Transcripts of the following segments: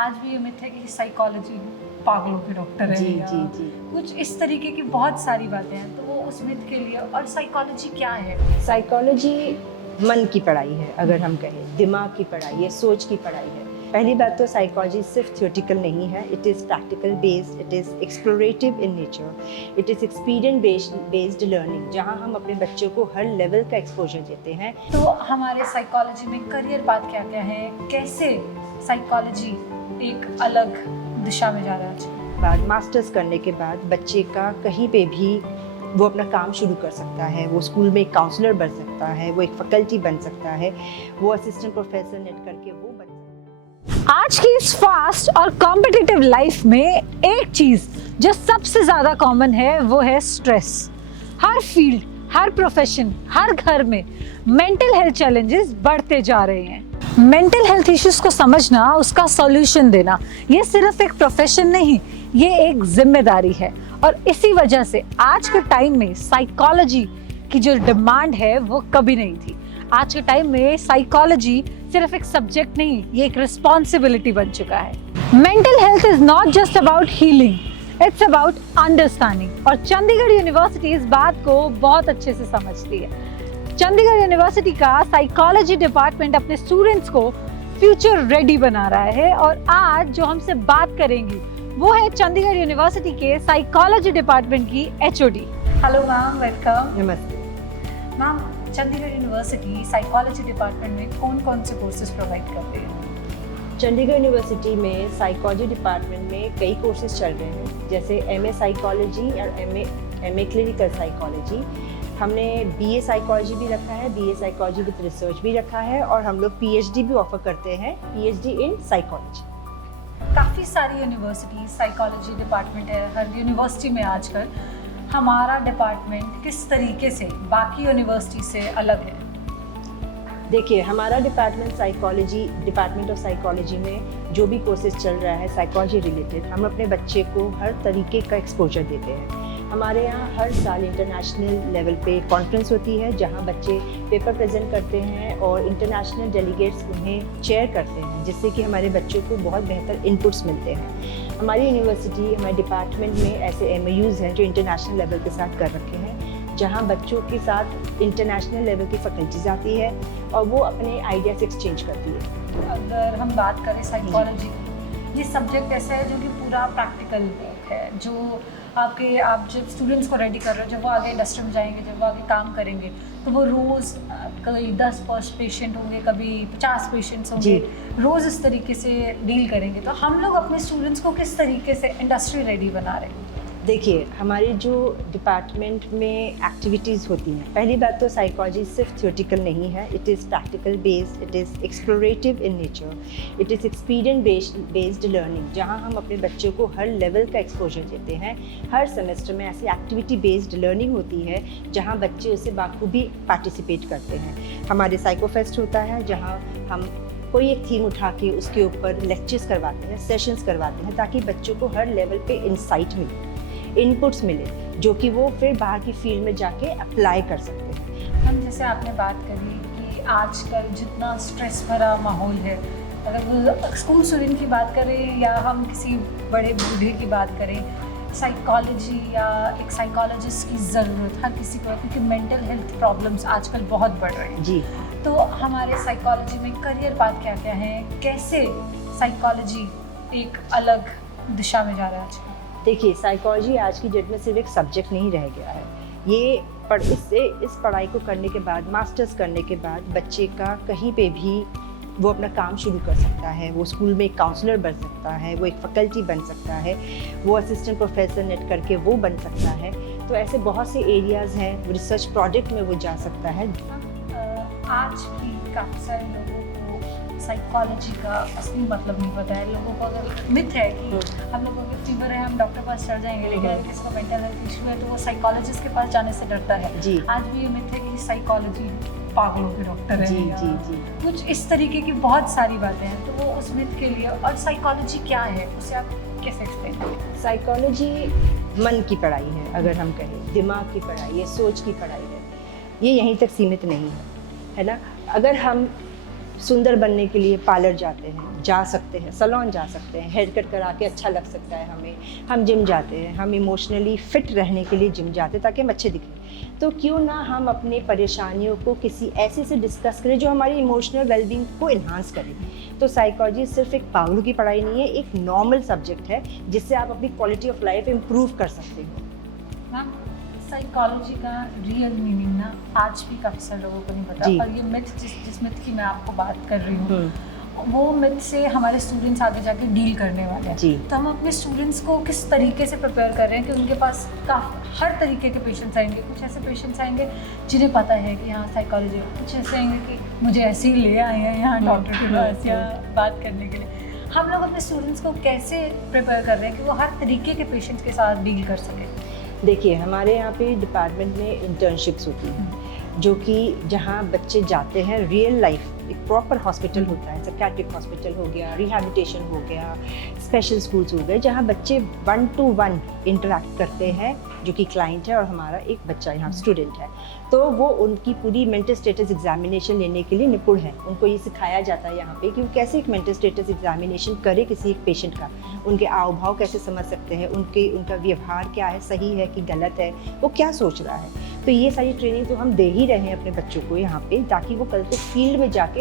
आज भी ये मिथ है कि साइकोलॉजी पागलों के डॉक्टर है जी या जी जी। कुछ इस तरीके की बहुत सारी बातें हैं, तो वो उस मिथ के लिए। और साइकोलॉजी क्या है? साइकोलॉजी मन की पढ़ाई है, अगर हम कहें दिमाग की पढ़ाई है, सोच की पढ़ाई है। पहली बात तो साइकोलॉजी सिर्फ थियोरेटिकल नहीं है, it is practical based, it is explorative in nature, it is experience based learning, जहाँ हम अपने बच्चों को हर लेवल का एक्सपोजर देते हैं। तो हमारे साइकोलॉजी में करियर पाथ क्या क्या है, कैसे साइकोलॉजी एक अलग दिशा में जा रहा है? बाद मास्टर्स करने के बाद बच्चे का कहीं पे भी वो अपना काम शुरू कर सकता है, वो स्कूल में एक काउंसलर बन सकता है, वो एक फैकल्टी बन सकता है, वो असिस्टेंट प्रोफेसर नेट करके वो बन सकता है। आज की इस फास्ट और कॉम्पिटिटिव लाइफ में एक चीज जो सबसे ज्यादा कॉमन है वो है स्ट्रेस। हर फील्ड, हर प्रोफेशन, हर घर में मेंटल हेल्थ चैलेंजेस बढ़ते जा रहे हैं। मेंटल हेल्थ इश्यूज को समझना, उसका सॉल्यूशन देना, ये सिर्फ एक प्रोफेशन नहीं, ये एक जिम्मेदारी है। और इसी वजह से आज के टाइम में साइकोलॉजी की जो डिमांड है वो कभी नहीं थी। आज के टाइम में साइकोलॉजी सिर्फ एक सब्जेक्ट नहीं, ये एक रिस्पॉन्सिबिलिटी बन चुका है। Mental health is not just about healing, it's about understanding. और चंडीगढ़ यूनिवर्सिटी इस बात को बहुत अच्छे से समझती है। चंडीगढ़ यूनिवर्सिटी का साइकोलॉजी डिपार्टमेंट अपने स्टूडेंट्स को फ्यूचर रेडी बना रहा है। और आज जो हमसे बात करेंगी वो है चंडीगढ़ यूनिवर्सिटी के साइकोलॉजी डिपार्टमेंट की एचओडी। Hello ma'am, welcome. नमस्ते ma'am, Chandigarh university psychology department में कौन कौन से कोर्सेज प्रोवाइड करते हैं? चंडीगढ़ यूनिवर्सिटी में साइकोलॉजी डिपार्टमेंट में कई कोर्सेज चल रहे हैं, जैसे एमए साइकोलॉजी और एमए क्लिनिकल साइकोलॉजी। हमने बीए साइकोलॉजी भी रखा है, बीए साइकोलॉजी विद रिसर्च भी रखा है, और हम लोग पीएचडी भी ऑफर करते हैं, पीएचडी इन साइकोलॉजी। काफ़ी सारी यूनिवर्सिटी साइकोलॉजी डिपार्टमेंट है हर यूनिवर्सिटी में आजकल। हमारा डिपार्टमेंट किस तरीके से बाकी यूनिवर्सिटी से अलग है? देखिए, हमारा डिपार्टमेंट ऑफ साइकोलॉजी में जो भी कोर्सेज चल रहा है साइकोलॉजी रिलेटेड, हम अपने बच्चे को हर तरीके का एक्सपोजर देते हैं। हमारे यहाँ हर साल इंटरनेशनल लेवल पे कॉन्फ्रेंस होती है, जहाँ बच्चे पेपर प्रेजेंट करते हैं और इंटरनेशनल डेलीगेट्स उन्हें चेयर करते हैं, जिससे कि हमारे बच्चों को बहुत बेहतर इनपुट्स मिलते हैं। हमारी यूनिवर्सिटी, हमारे डिपार्टमेंट में ऐसे एमओयूज़ हैं जो इंटरनेशनल लेवल के साथ कर रखे हैं, जहाँ बच्चों के साथ इंटरनेशनल लेवल की फैकल्टीज आती है और वो अपने आइडियाज एक्सचेंज करती है। अगर हम बात करें साइकोलॉजी की, ये सब्जेक्ट ऐसा है जो कि पूरा प्रैक्टिकल वर्क है, जो आप जब स्टूडेंट्स को रेडी कर रहे हो, जब वो आगे इंडस्ट्री में जाएंगे, जब वो आगे काम करेंगे, तो वो रोज़ कभी 10 पेशेंट होंगे, कभी 50 पेशेंट्स होंगे, रोज़ इस तरीके से डील करेंगे। तो हम लोग अपने स्टूडेंट्स को किस तरीके से इंडस्ट्री रेडी बना रहे हैं? देखिए, हमारे जो डिपार्टमेंट में एक्टिविटीज़ होती हैं, पहली बात तो साइकोलॉजी सिर्फ थियोरेटिकल नहीं है, it is practical based, it is explorative in nature, it is experience based learning, जहाँ हम अपने बच्चों को हर लेवल का एक्सपोजर देते हैं। हर सेमेस्टर में ऐसी एक्टिविटी बेस्ड लर्निंग होती है जहाँ बच्चे उसे बाखूबी पार्टिसिपेट करते हैं। हमारे साइकोफेस्ट होता है, जहाँ हम कोई एक थीम उठा के उसके ऊपर लेक्चर्स करवाते हैं, सेशंस करवाते हैं, ताकि बच्चों को हर लेवल पे इंसाइट मिले, इनपुट्स मिले, जो कि वो फिर बाहर की फील्ड में जाके अप्लाई कर सकते हैं। हम जैसे आपने बात करी कि आजकल जितना स्ट्रेस भरा माहौल है, अगर वो स्कूल स्टूडेंट की बात करें या हम किसी बड़े बूढ़े की बात करें, साइकोलॉजी या एक साइकोलॉजिस्ट की ज़रूरत हर किसी को है, क्योंकि मेंटल हेल्थ प्रॉब्लम्स आजकल बहुत बढ़ रहे हैं। जी। तो हमारे साइकोलॉजी में करियर पाथ क्या क्या है, कैसे साइकोलॉजी एक अलग दिशा में जा रहा है आजकल? देखिए, साइकोलॉजी आज की डेट में सिर्फ एक सब्जेक्ट नहीं रह गया है। ये इस पढ़ाई को करने के बाद, मास्टर्स करने के बाद, बच्चे का कहीं पे भी वो अपना काम शुरू कर सकता है, वो स्कूल में एक काउंसलर बन सकता है, वो एक फैकल्टी बन सकता है, वो असिस्टेंट प्रोफेसर नेट करके वो बन सकता है। तो ऐसे बहुत से एरियाज़ हैं, रिसर्च प्रोजेक्ट में वो जा सकता है। आज भी काफ़ी सारे लोगों को साइकोलॉजी का असली मतलब नहीं पता है। लोगों को अगर मिथ है कि हम लोगों को फीवर है, हम डॉक्टर पास चल जाएंगे, लेकिन अगर किसी को मेंटल हेल्थ इशू है तो वो साइकोलॉजिस्ट के पास जाने से डरता है। जी। आज भी ये मिथ है कि साइकोलॉजी पागलों के डॉक्टर है जी या जी जी। कुछ इस तरीके की बहुत सारी बातें हैं, तो वो उस मिथ के लिए। और साइकोलॉजी क्या है, उसे आप कैसे एक्सप्लेन करेंगे? साइकोलॉजी मन की पढ़ाई है, अगर हम कहें दिमाग की पढ़ाई है, सोच की पढ़ाई है। ये यहीं तक सीमित नहीं है, है ना? अगर हम सुंदर बनने के लिए पार्लर जाते हैं, जा सकते हैं, सैलून जा सकते हैं, हेयर कट करा के अच्छा लग सकता है हमें, हम जिम जाते हैं, हम इमोशनली फिट रहने के लिए जिम जाते हैं ताकि हम अच्छे दिखें। तो क्यों ना हम अपने परेशानियों को किसी ऐसे से डिस्कस करें जो हमारी इमोशनल वेलबींग को इन्हांस करे। तो साइकोलॉजी सिर्फ एक पागलों की पढ़ाई नहीं है, एक नॉर्मल सब्जेक्ट है जिससे आप अपनी क्वालिटी ऑफ लाइफ इम्प्रूव कर सकते हो। मैम, साइकोलॉजी का रियल मीनिंग ना आज भी काफ़ी सारे लोगों को नहीं पता, जी। और ये मिथ जिस मिथ की मैं आपको बात कर रही हूँ वो मिथ से हमारे स्टूडेंट्स आगे जाके डील करने वाले हैं। जी। तो हम अपने स्टूडेंट्स को किस तरीके से प्रिपेयर कर रहे हैं कि उनके पास हर तरीके के पेशेंट्स आएंगे। कुछ ऐसे पेशेंट्स आएंगे जिन्हें पता है कि हाँ साइकोलॉजी, कुछ ऐसे आएंगे कि मुझे ऐसे ही ले आए हैं यहाँ डॉक्टर के पास या बात करने के लिए। हम लोग अपने स्टूडेंट्स को कैसे प्रिपेयर कर रहे हैं कि वो हर तरीके के पेशेंट्स के साथ डील कर सकें? देखिए, हमारे यहाँ पे डिपार्टमेंट में इंटर्नशिप्स होती हैं जो कि जहाँ बच्चे जाते हैं रियल लाइफ, एक प्रॉपर हॉस्पिटल होता है, साइकियाट्रिक हॉस्पिटल हो गया, रिहैबिलिटेशन हो गया, स्पेशल स्कूल्स हो गए, जहाँ बच्चे 1-to-1 इंटरेक्ट करते हैं, जो कि क्लाइंट है और हमारा एक बच्चा यहाँ स्टूडेंट है। तो वो उनकी पूरी मेंटल स्टेटस एग्जामिनेशन लेने के लिए निपुण है। उनको ये सिखाया जाता है यहाँ पे कि वो कैसे एक मेंटल स्टेटस एग्जामिनेशन करे किसी एक पेशेंट का, उनके आव भाव कैसे समझ सकते हैं, उनका व्यवहार क्या है, सही है कि गलत है, वो क्या सोच रहा है। तो ये सारी ट्रेनिंग तो हम दे ही रहे हैं अपने बच्चों को यहाँ पे, ताकि वो कल को फील्ड में जाके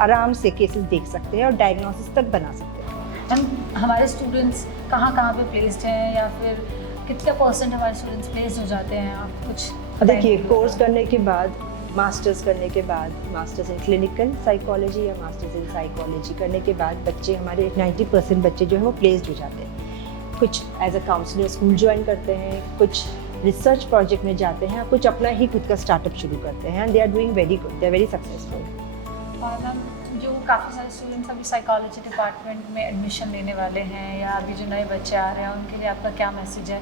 आराम से केसेस देख सकते हैं और डायग्नोसिस तक बना सकते हैं। हम हमारे स्टूडेंट्स कहाँ पे प्लेस्ड हैं, या फिर कितना % हमारे स्टूडेंट्स प्लेस्ड हो जाते हैं? आप कुछ देखिए, कोर्स करने के बाद, मास्टर्स करने के बाद, मास्टर्स इन क्लिनिकल साइकोलॉजी या मास्टर्स इन साइकोलॉजी करने के बाद बच्चे हमारे 90% बच्चे जो है वो प्लेस्ड हो जाते हैं। कुछ as a counsellor school join करते हैं, कुछ रिसर्च प्रोजेक्ट में जाते हैं, कुछ अपना ही खुद का स्टार्टअप शुरू करते हैं, and they are doing very good, they are very successful. और मैम, जो काफ़ी सारे स्टूडेंट्स अभी साइकोलॉजी डिपार्टमेंट में एडमिशन लेने वाले हैं, या अभी जो नए बच्चे आ रहे हैं, उनके लिए आपका क्या मैसेज है?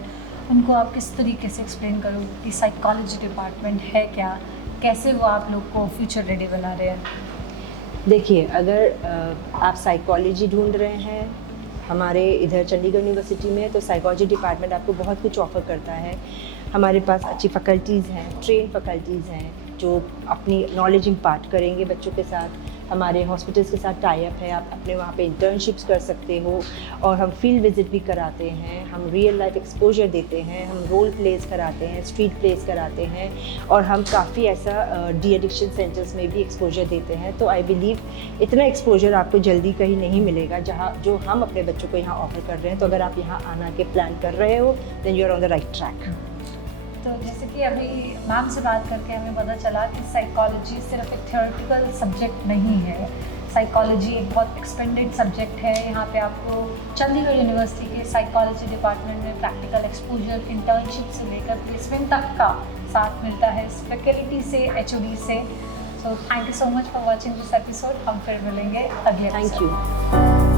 उनको आप किस तरीके से एक्सप्लेन करो कि साइकोलॉजी डिपार्टमेंट है क्या, कैसे वो आप लोग को फ्यूचर रेडी बना रहे हैं? देखिए, अगर आप साइकोलॉजी ढूंढ रहे हैं हमारे इधर चंडीगढ़ यूनिवर्सिटी में, तो साइकोलॉजी डिपार्टमेंट आपको बहुत कुछ ऑफ़र करता है। हमारे पास अच्छी फैकल्टीज़ हैं, ट्रेन फैकल्टीज़ हैं जो अपनी नॉलेज इम्पार्ट करेंगे बच्चों के साथ। हमारे हॉस्पिटल्स के साथ टाई अप है, आप अपने वहाँ पे इंटर्नशिप्स कर सकते हो, और हम फील्ड विजिट भी कराते हैं, हम रियल लाइफ एक्सपोजर देते हैं, हम रोल प्लेस कराते हैं, स्ट्रीट प्लेस कराते हैं, और हम काफ़ी ऐसा डी एडिक्शन सेंटर्स में भी एक्सपोजर देते हैं। तो आई बिलीव इतना एक्सपोजर आपको जल्दी कहीं नहीं मिलेगा जो हम अपने बच्चों को यहाँ ऑफर कर रहे हैं। तो अगर आप यहाँ आना के प्लान कर रहे हो, then you are on the right track. तो जैसे कि अभी मैम से बात करके हमें पता चला कि साइकोलॉजी सिर्फ एक थियोरेटिकल सब्जेक्ट नहीं है, साइकोलॉजी एक बहुत एक्सपेंडेड सब्जेक्ट है। यहाँ पे आपको चंडीगढ़ यूनिवर्सिटी के साइकोलॉजी डिपार्टमेंट में प्रैक्टिकल एक्सपोजर, इंटर्नशिप से लेकर प्लेसमेंट तक का साथ मिलता है फैकल्टी से, HOD से। So thank you so much for watching this episode. हम फिर मिलेंगे अगले थैंक episode में। यू।